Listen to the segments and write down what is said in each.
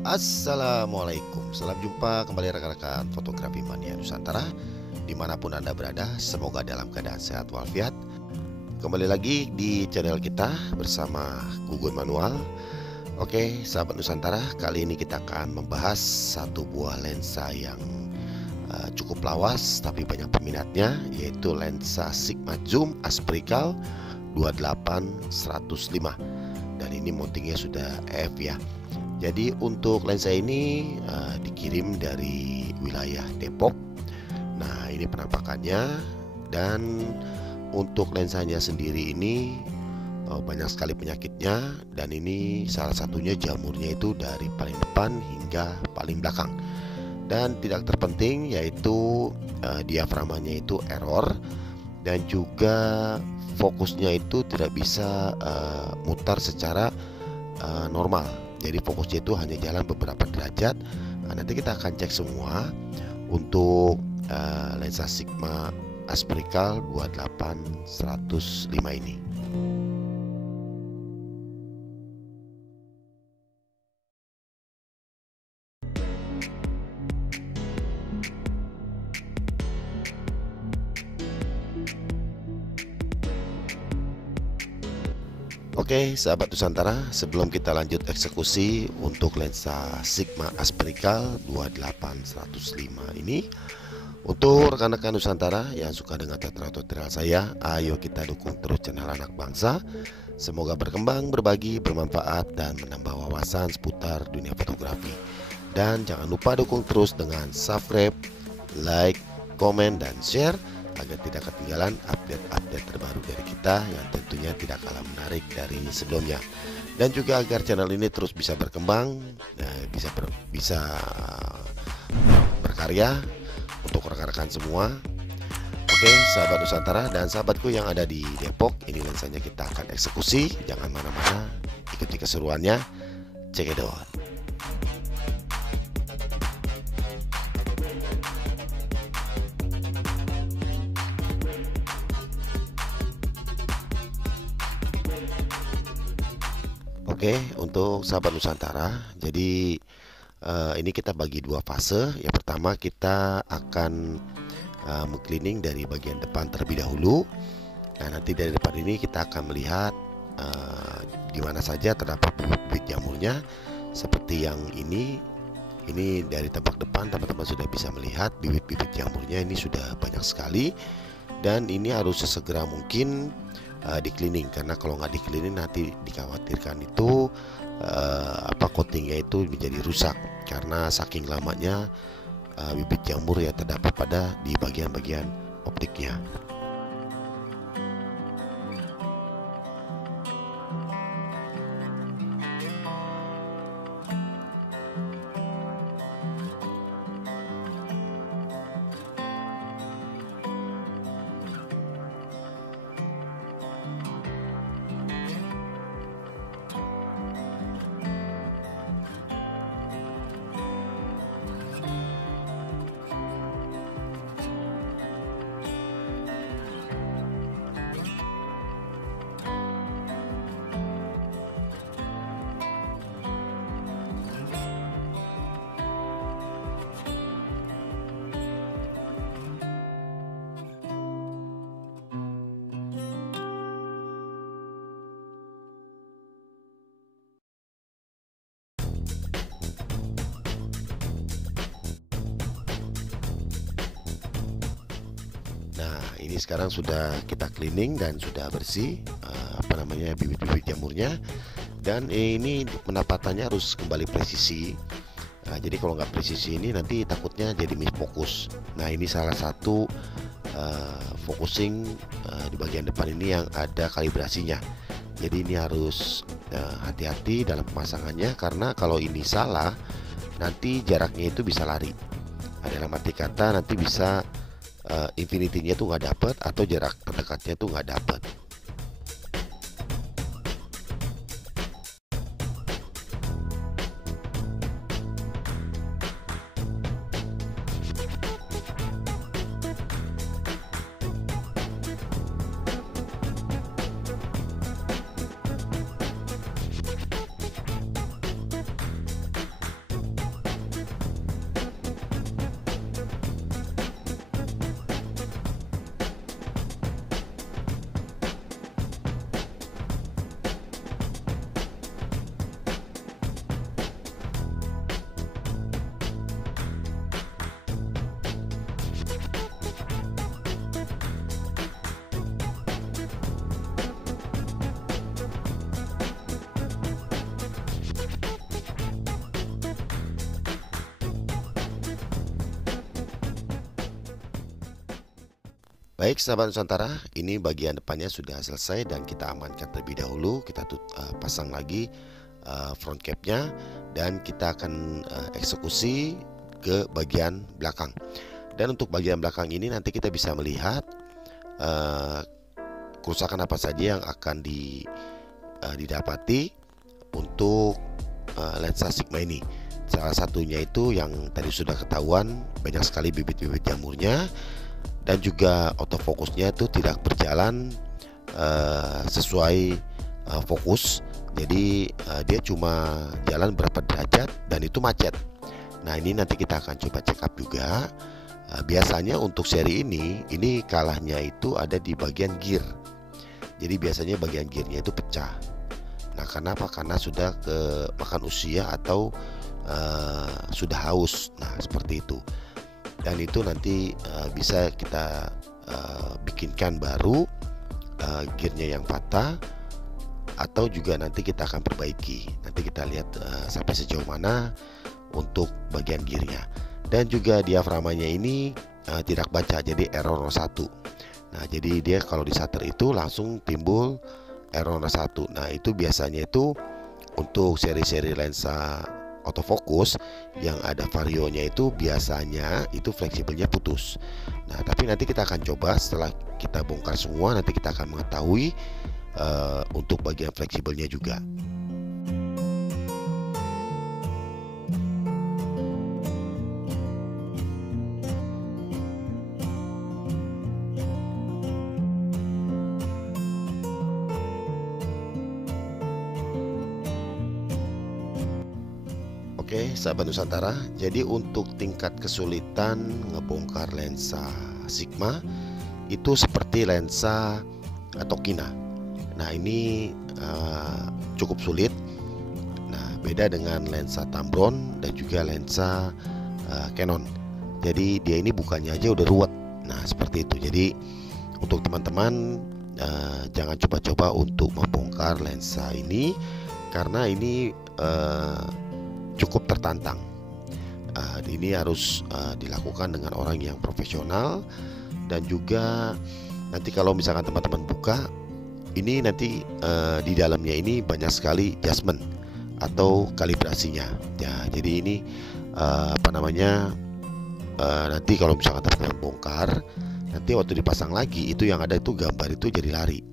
Assalamualaikum, salam jumpa kembali rekan-rekan fotografi mania Nusantara. Dimanapun Anda berada, semoga dalam keadaan sehat walafiat. Kembali lagi di channel kita bersama Gugun Manual. Oke, sahabat Nusantara, kali ini kita akan membahas satu buah lensa yang cukup lawas tapi banyak peminatnya, yaitu lensa Sigma Zoom Aspricall 28-105. Dan ini mountingnya sudah EF ya. Jadi untuk lensa ini dikirim dari wilayah Depok. Nah, ini penampakannya. Dan untuk lensanya sendiri ini banyak sekali penyakitnya. Dan ini salah satunya jamurnya itu dari paling depan hingga paling belakang. Dan tidak terpenting yaitu diaframanya itu error. Dan juga fokusnya itu tidak bisa mutar secara normal. Jadi fokusnya itu hanya jalan beberapa derajat. Nah, nanti kita akan cek semua untuk lensa Sigma Aspricall 28-105 ini. Oke, sahabat Nusantara, sebelum kita lanjut eksekusi untuk lensa Sigma Aspricall 28-105 ini, untuk rekan-rekan Nusantara yang suka dengan tutorial saya, ayo kita dukung terus channel Anak Bangsa. Semoga berkembang, berbagi, bermanfaat, dan menambah wawasan seputar dunia fotografi. Dan jangan lupa dukung terus dengan subscribe, like, komen, dan share agar tidak ketinggalan update-update terbaru dari kita yang tentunya tidak kalah menarik dari sebelumnya. Dan juga agar channel ini terus bisa berkembang, bisa berkarya untuk rekan-rekan semua. Oke, sahabat Nusantara dan sahabatku yang ada di Depok, ini lensanya kita akan eksekusi. Jangan mana-mana, ikuti keseruannya. Check it out. Oke, untuk sahabat Nusantara, jadi ini kita bagi dua fase. Yang pertama kita akan mengcleaning dari bagian depan terlebih dahulu. Nah, nanti dari depan ini kita akan melihat di mana saja terdapat bibit jamurnya. Seperti yang ini dari tampak depan teman-teman sudah bisa melihat bibit-bibit jamurnya ini sudah banyak sekali. Dan ini harus sesegera mungkin di cleaning, karena kalau nggak di cleaning nanti dikhawatirkan itu coatingnya itu menjadi rusak karena saking lamanya bibit jamur yang terdapat pada di bagian-bagian optiknya. Nah, ini sekarang sudah kita cleaning dan sudah bersih bibit-bibit jamurnya. Dan ini pendapatannya harus kembali presisi. Nah, jadi kalau nggak presisi ini nanti takutnya jadi misfokus. Nah, ini salah satu focusing di bagian depan ini yang ada kalibrasinya. Jadi ini harus hati-hati dalam pemasangannya, karena kalau ini salah nanti jaraknya itu bisa lari. Dalam arti kata nanti bisa infinity-nya tuh nggak dapet atau jarak terdekatnya tuh nggak dapet. Baik sahabat Nusantara, ini bagian depannya sudah selesai dan kita amankan terlebih dahulu. Kita pasang lagi front capnya dan kita akan eksekusi ke bagian belakang. Dan untuk bagian belakang ini nanti kita bisa melihat kerusakan apa saja yang akan didapati untuk lensa Sigma ini. Salah satunya itu yang tadi sudah ketahuan, banyak sekali bibit-bibit jamurnya, dan juga autofokusnya itu tidak berjalan sesuai fokus. Jadi dia cuma jalan berapa derajat dan itu macet. Nah, ini nanti kita akan coba check up juga. Biasanya untuk seri ini kalahnya itu ada di bagian gear. Jadi biasanya bagian gearnya itu pecah. Nah, kenapa? Karena sudah kemakan usia atau sudah haus. Nah, seperti itu. Dan itu nanti bisa kita bikinkan baru gearnya yang patah, atau juga nanti kita akan perbaiki. Nanti kita lihat sampai sejauh mana untuk bagian gearnya. Dan juga diaframanya ini tidak baca, jadi error 01. Nah, jadi dia kalau di shutter itu langsung timbul error 01. Nah, itu biasanya itu untuk seri-seri lensa autofocus yang ada varionya itu biasanya itu fleksibelnya putus. Nah, tapi nanti kita akan coba setelah kita bongkar semua, nanti kita akan mengetahui untuk bagian fleksibelnya juga. Oke, sahabat Nusantara, jadi untuk tingkat kesulitan ngebongkar lensa Sigma itu seperti lensa Tokina. Nah, ini cukup sulit. Nah, beda dengan lensa Tamron dan juga lensa Canon. Jadi dia ini bukannya aja udah ruwet. Nah, seperti itu. Jadi untuk teman-teman jangan coba-coba untuk membongkar lensa ini, karena ini cukup tertantang. Ini harus dilakukan dengan orang yang profesional, dan juga nanti kalau misalkan teman-teman buka ini nanti di dalamnya ini banyak sekali adjustment atau kalibrasinya. Ya, jadi ini nanti kalau misalkan teman-teman bongkar, nanti waktu dipasang lagi itu yang ada itu gambar itu jadi lari.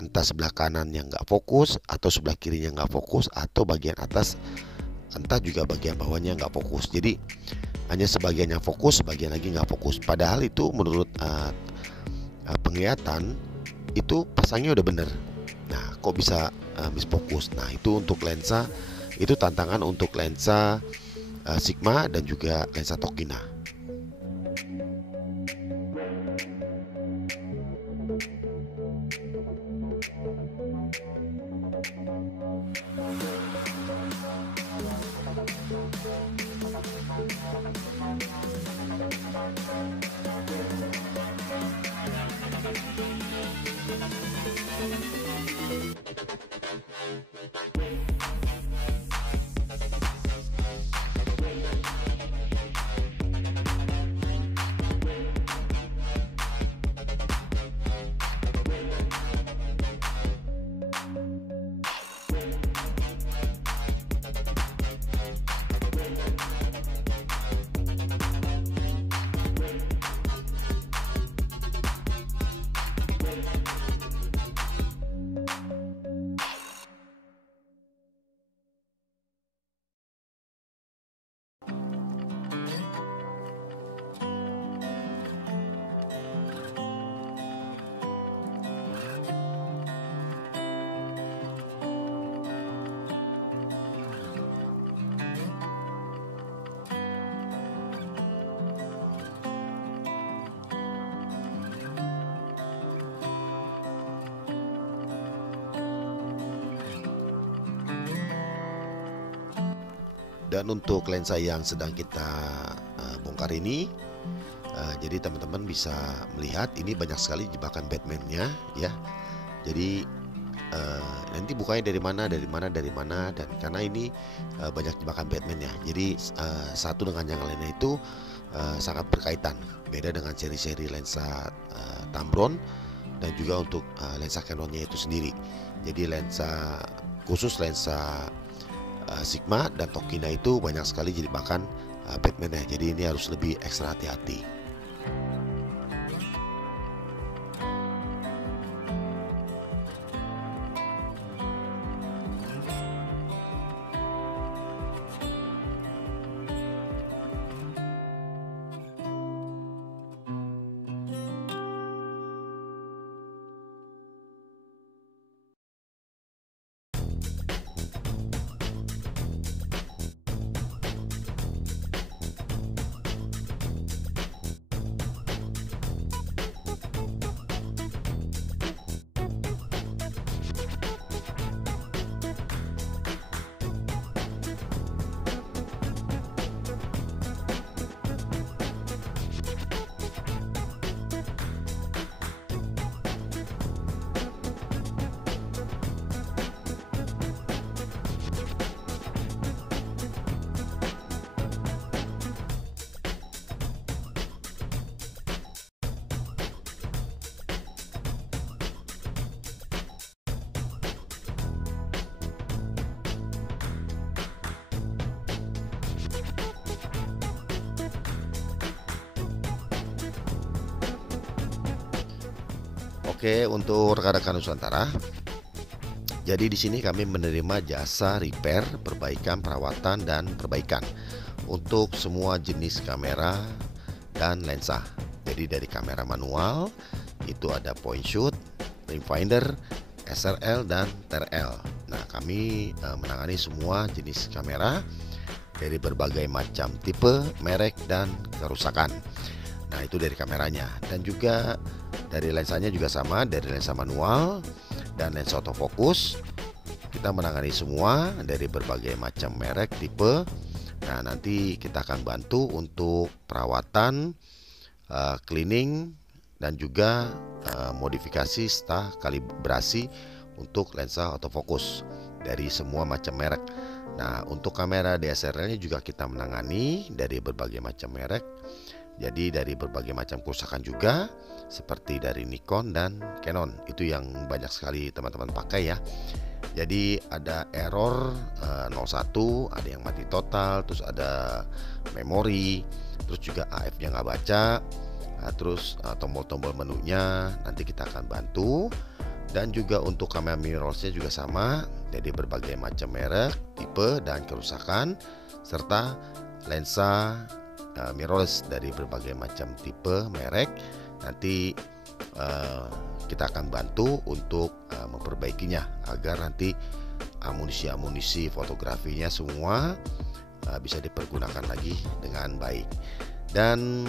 Entah sebelah kanan yang nggak fokus, atau sebelah kirinya nggak fokus, atau bagian atas entah juga bagian bawahnya nggak fokus. Jadi hanya sebagian yang fokus, sebagian lagi nggak fokus. Padahal itu menurut penglihatan itu pasangnya udah bener. Nah, kok bisa misfokus? Nah, itu untuk lensa, itu tantangan untuk lensa Sigma dan juga lensa Tokina. Dan untuk lensa yang sedang kita bongkar ini, jadi teman-teman bisa melihat ini banyak sekali jebakan Batman-nya ya. Jadi nanti bukanya dari mana, dan karena ini banyak jebakan Batman-nya. Jadi satu dengan yang lainnya itu sangat berkaitan. Beda dengan seri-seri lensa Tamron dan juga untuk lensa Canonnya itu sendiri. Jadi lensa khusus lensa Sigma dan Tokina itu banyak sekali jadi bahkan Batman ya. Jadi ini harus lebih ekstra hati-hati. Oke, untuk rekan-rekan Nusantara, jadi di sini kami menerima jasa repair, perbaikan, perawatan, dan perbaikan untuk semua jenis kamera dan lensa. Jadi dari kamera manual itu ada point shoot, ring finder, SRL, dan TRL. Nah, kami menangani semua jenis kamera dari berbagai macam tipe, merek, dan kerusakan. Nah, itu dari kameranya. Dan juga dari lensanya juga sama, dari lensa manual dan lensa autofocus. Kita menangani semua dari berbagai macam merek, tipe. Nah, nanti kita akan bantu untuk perawatan, cleaning, dan juga modifikasi serta kalibrasi untuk lensa autofocus dari semua macam merek. Nah, untuk kamera DSLR-nya juga kita menangani dari berbagai macam merek. Jadi dari berbagai macam kerusakan juga, seperti dari Nikon dan Canon. Itu yang banyak sekali teman-teman pakai ya. Jadi ada error 01, ada yang mati total, terus ada memori, terus juga AF-nya nggak baca, terus tombol-tombol menunya nanti kita akan bantu. Dan juga untuk kamera mirrorless-nya juga sama, jadi berbagai macam merek, tipe, dan kerusakan, serta lensa mirrorless dari berbagai macam tipe, merek. Nanti kita akan bantu untuk memperbaikinya agar nanti amunisi fotografinya semua bisa dipergunakan lagi dengan baik. Dan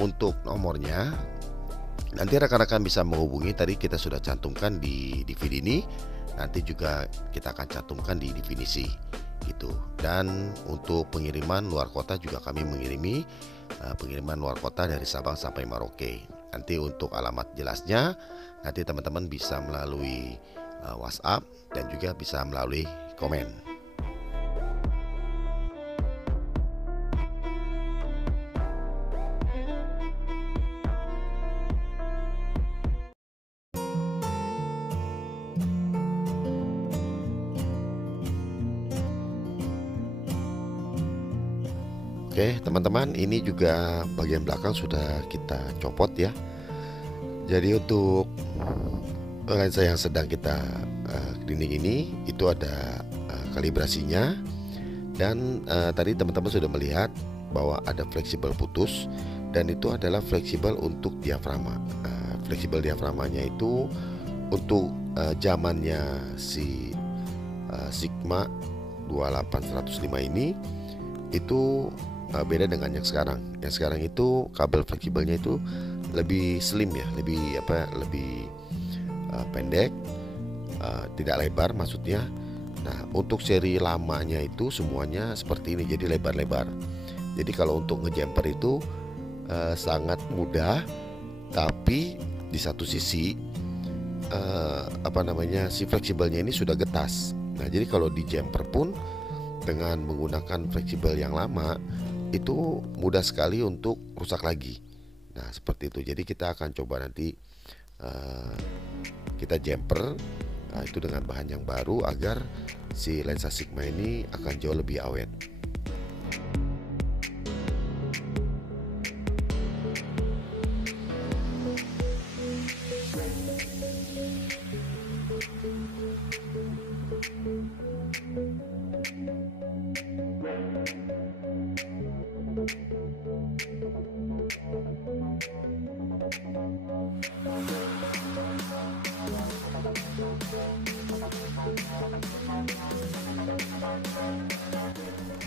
untuk nomornya nanti rekan-rekan bisa menghubungi, tadi kita sudah cantumkan di DVD ini, nanti juga kita akan cantumkan di definisi gitu. Dan untuk pengiriman luar kota juga kami mengirimi pengiriman luar kota dari Sabang sampai Merauke. Nanti untuk alamat jelasnya nanti teman-teman bisa melalui WhatsApp dan juga bisa melalui komen. Oke teman-teman, ini juga bagian belakang sudah kita copot ya. Jadi untuk lensa yang sedang kita cleaning ini itu ada kalibrasinya. Dan tadi teman-teman sudah melihat bahwa ada fleksibel putus, dan itu adalah fleksibel untuk diafragma. Fleksibel diafragmanya itu untuk zamannya si Sigma 28105 ini itu beda dengan yang sekarang. Yang sekarang itu kabel fleksibelnya itu lebih slim ya, lebih pendek, tidak lebar maksudnya. Nah, untuk seri lamanya itu semuanya seperti ini, jadi lebar-lebar. Jadi kalau untuk ngejumper itu sangat mudah, tapi di satu sisi si fleksibelnya ini sudah getas. Nah, jadi kalau di jumper pun dengan menggunakan fleksibel yang lama itu mudah sekali untuk rusak lagi. Nah seperti itu. Jadi kita akan coba nanti uh, kita jumper itu dengan bahan yang baru agar si lensa Sigma ini akan jauh lebih awet.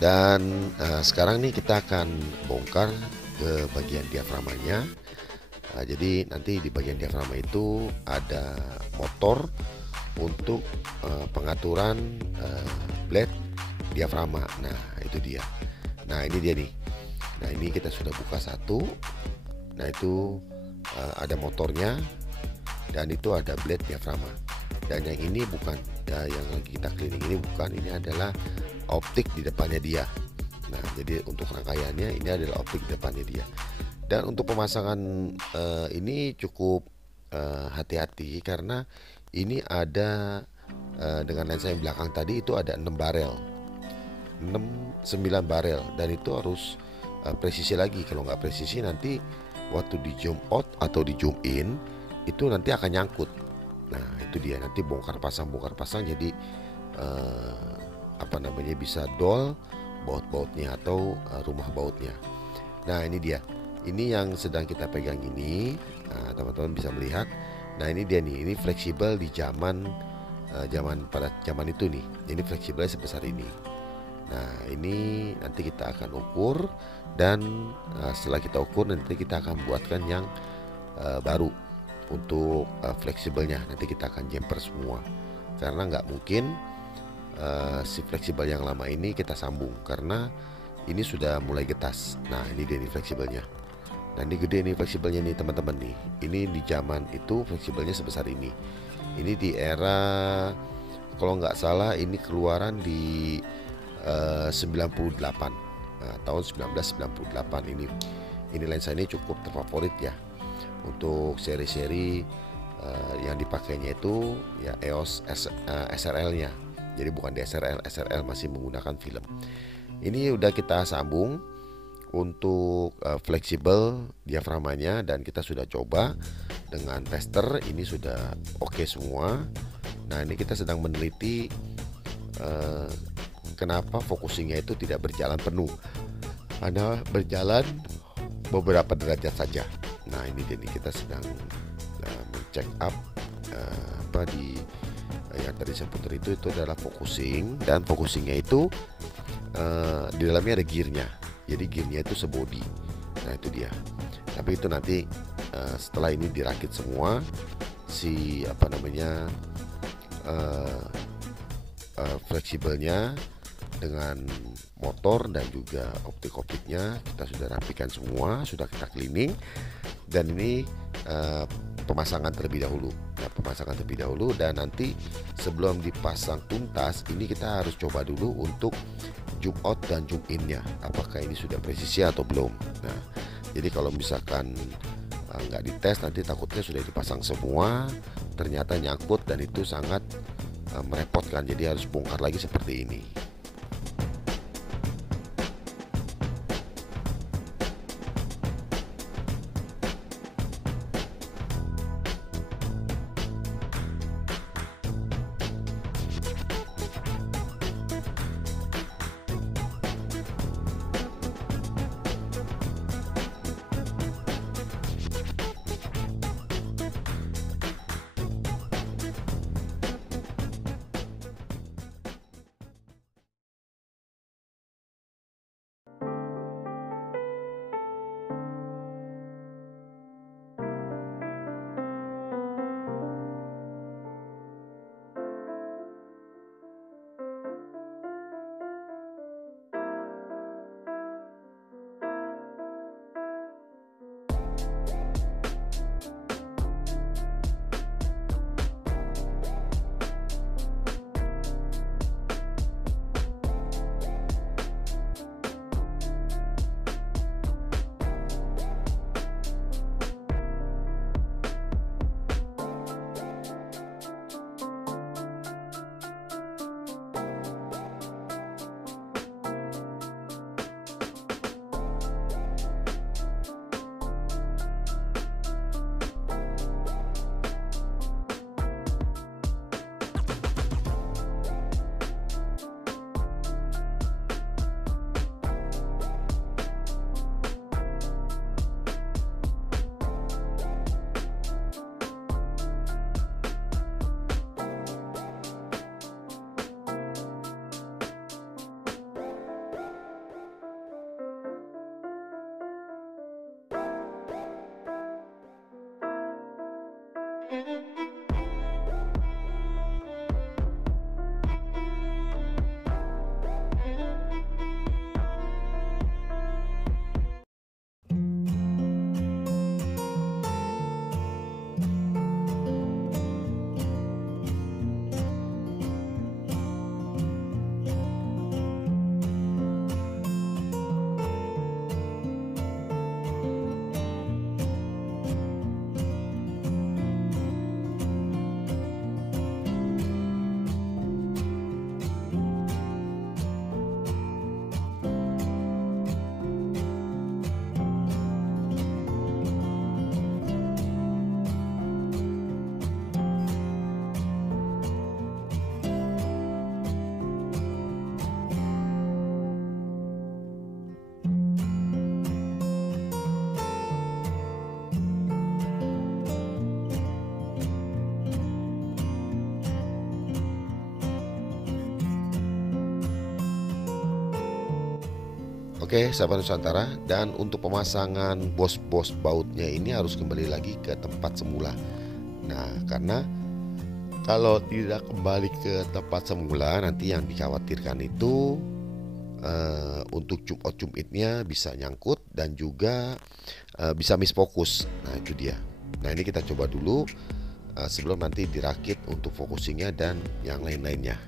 Dan sekarang nih kita akan bongkar ke bagian diaframanya. Jadi nanti di bagian diaframa itu ada motor untuk pengaturan blade diaframa. Nah itu dia. Nah ini dia nih. Nah ini kita sudah buka satu. Nah itu ada motornya dan itu ada blade diaframa. Dan yang ini bukan ya, yang lagi kita cleaning ini bukan, ini adalah optik di depannya dia. Nah jadi untuk rangkaiannya ini adalah optik di depannya dia. Dan untuk pemasangan ini cukup hati-hati karena ini ada dengan lensa yang belakang tadi itu ada 6 barel 9 barel, dan itu harus presisi lagi. Kalau nggak presisi nanti waktu di zoom out atau di zoom in itu nanti akan nyangkut. Nah itu dia, nanti bongkar pasang jadi bisa dol baut-bautnya atau rumah bautnya. Nah ini dia, ini yang sedang kita pegang ini. Nah teman-teman bisa melihat. Nah ini dia nih, ini fleksibel di pada zaman itu nih. Ini fleksibelnya sebesar ini. Nah ini nanti kita akan ukur, dan setelah kita ukur nanti kita akan buatkan yang baru untuk fleksibelnya. Nanti kita akan jumper semua karena nggak mungkin si fleksibel yang lama ini kita sambung karena ini sudah mulai getas. Nah ini dia nih fleksibelnya. Nah ini gede nih fleksibelnya nih teman-teman nih. Ini di zaman itu fleksibelnya sebesar ini. Ini di era, kalau nggak salah ini keluaran di 98, tahun 1998. Ini lensa ini cukup terfavorit ya untuk seri-seri yang dipakainya itu ya EOS SRL-nya. Jadi bukan DSLR, SRL masih menggunakan film. Ini udah kita sambung untuk fleksibel diaframanya, dan kita sudah coba dengan tester, ini sudah oke semua. Nah ini kita sedang meneliti kenapa focusingnya itu tidak berjalan penuh, hanya berjalan beberapa derajat saja. Nah ini jadi kita sedang men-check up di yang tadi saya putar itu adalah focusing, dan focusingnya itu di dalamnya ada gearnya. Jadi gearnya itu sebody. Nah itu dia. Tapi itu nanti setelah ini dirakit semua si fleksibelnya dengan motor dan juga optik-optiknya kita sudah rapikan semua, sudah kita cleaning, dan ini pemasangan terlebih dahulu. Nah, pemasangan terlebih dahulu, dan nanti sebelum dipasang tuntas ini kita harus coba dulu untuk zoom out dan zoom in-nya, apakah ini sudah presisi atau belum. Nah, jadi kalau misalkan nggak dites nanti takutnya sudah dipasang semua ternyata nyangkut, dan itu sangat merepotkan. Jadi harus bongkar lagi seperti ini. Oke, sahabat Nusantara, dan untuk pemasangan bos-bos bautnya ini harus kembali lagi ke tempat semula. Nah, karena kalau tidak kembali ke tempat semula, nanti yang dikhawatirkan itu untuk jump out jump in-nya bisa nyangkut dan juga bisa misfokus. Nah, itu dia. Nah, ini kita coba dulu sebelum nanti dirakit untuk focusingnya dan yang lain-lainnya.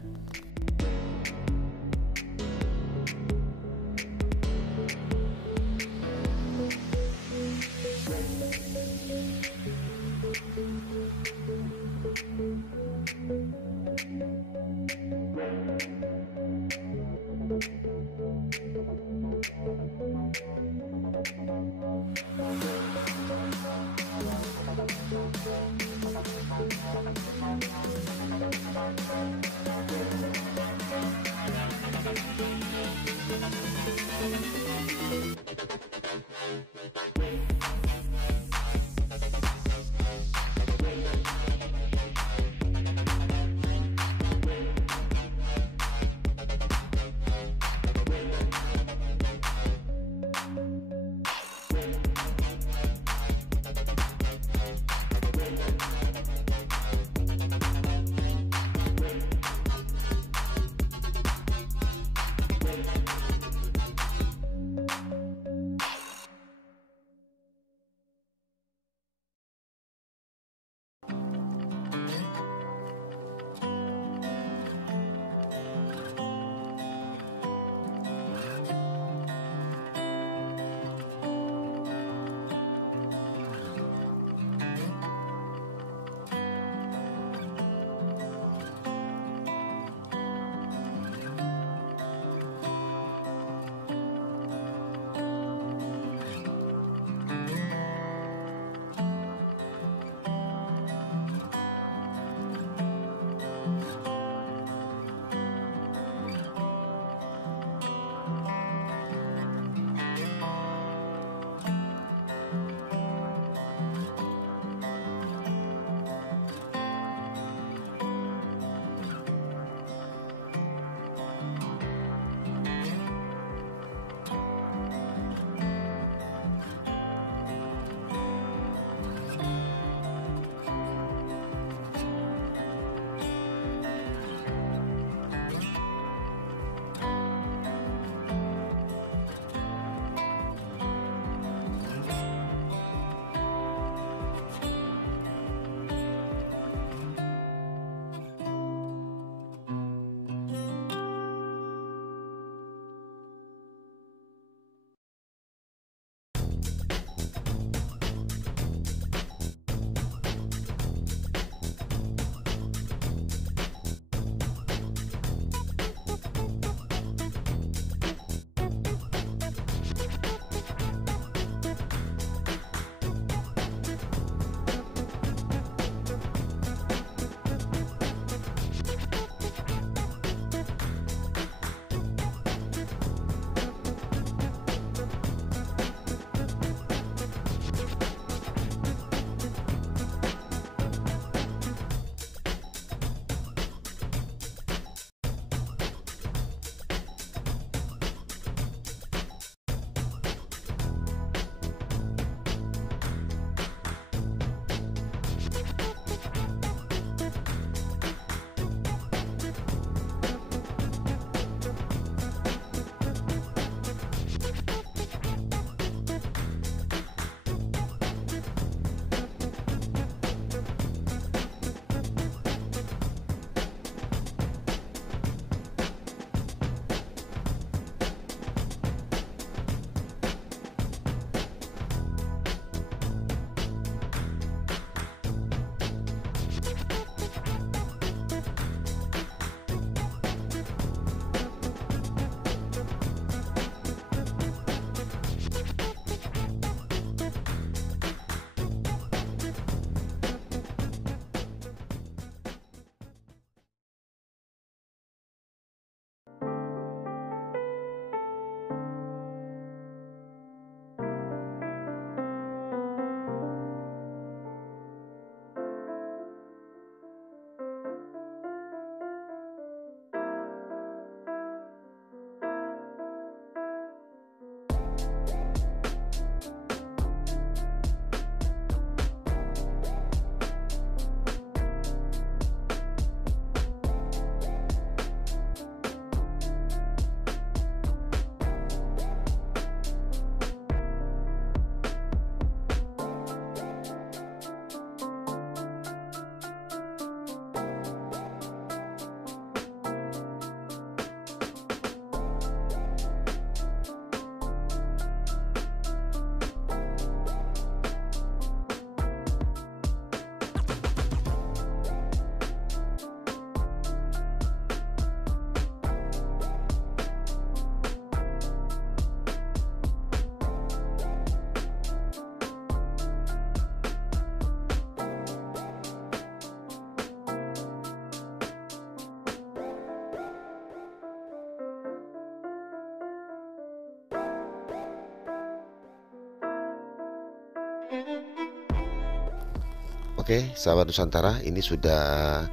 Oke, sahabat Nusantara, ini sudah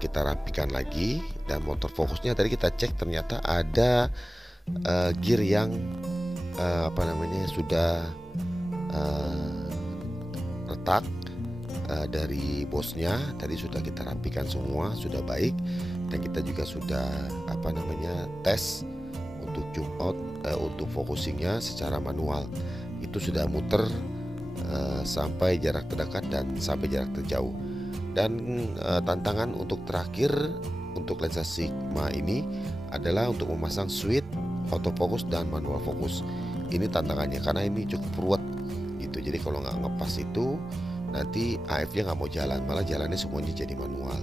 kita rapikan lagi, dan motor fokusnya tadi kita cek ternyata ada gear yang sudah retak dari bosnya. Tadi sudah kita rapikan semua, sudah baik, dan kita juga sudah tes untuk zoom out, untuk focusingnya secara manual. Itu sudah muter sampai jarak terdekat dan sampai jarak terjauh. Dan tantangan untuk terakhir untuk lensa Sigma ini adalah untuk memasang switch autofocus dan manual fokus. Ini tantangannya karena ini cukup ruwet gitu. Jadi kalau nggak ngepas itu nanti AF-nya nggak mau jalan, malah jalannya semuanya jadi manual.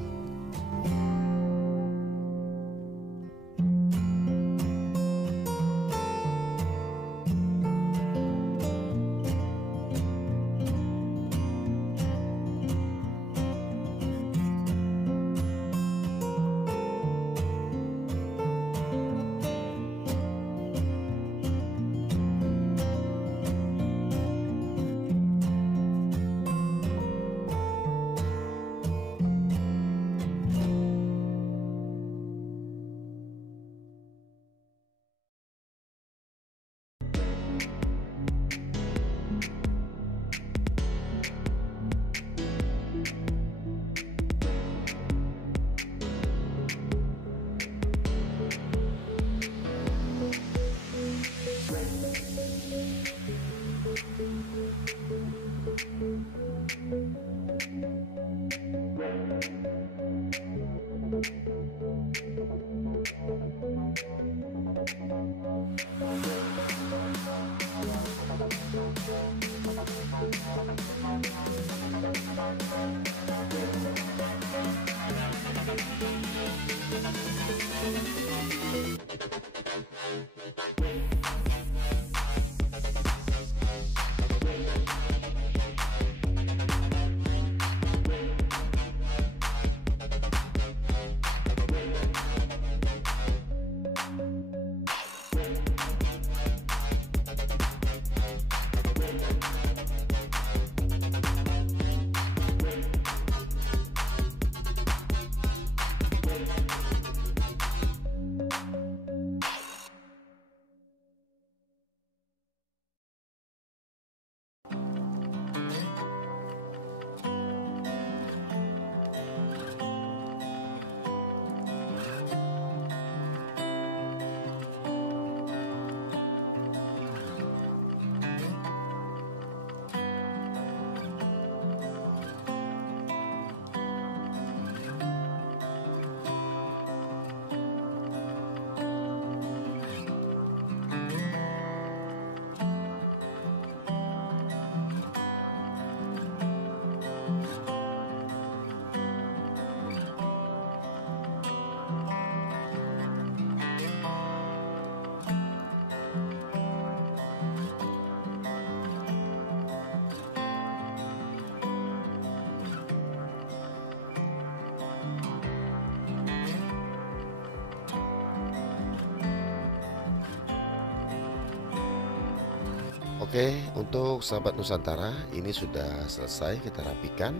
Oke, untuk sahabat Nusantara, ini sudah selesai kita rapikan.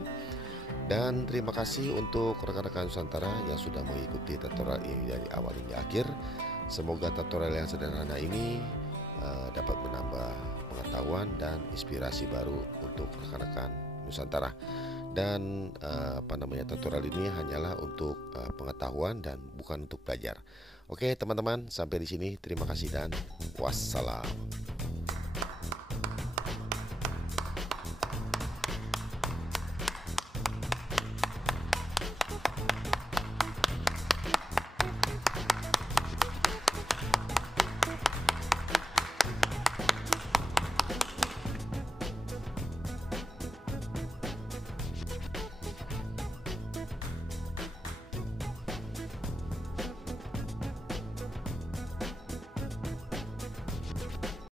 Dan terima kasih untuk rekan-rekan Nusantara yang sudah mengikuti tutorial ini dari awal hingga akhir. Semoga tutorial yang sederhana ini dapat menambah pengetahuan dan inspirasi baru untuk rekan-rekan Nusantara. Dan tutorial ini hanyalah untuk pengetahuan dan bukan untuk belajar. Oke teman-teman, sampai di sini. Terima kasih dan wassalam.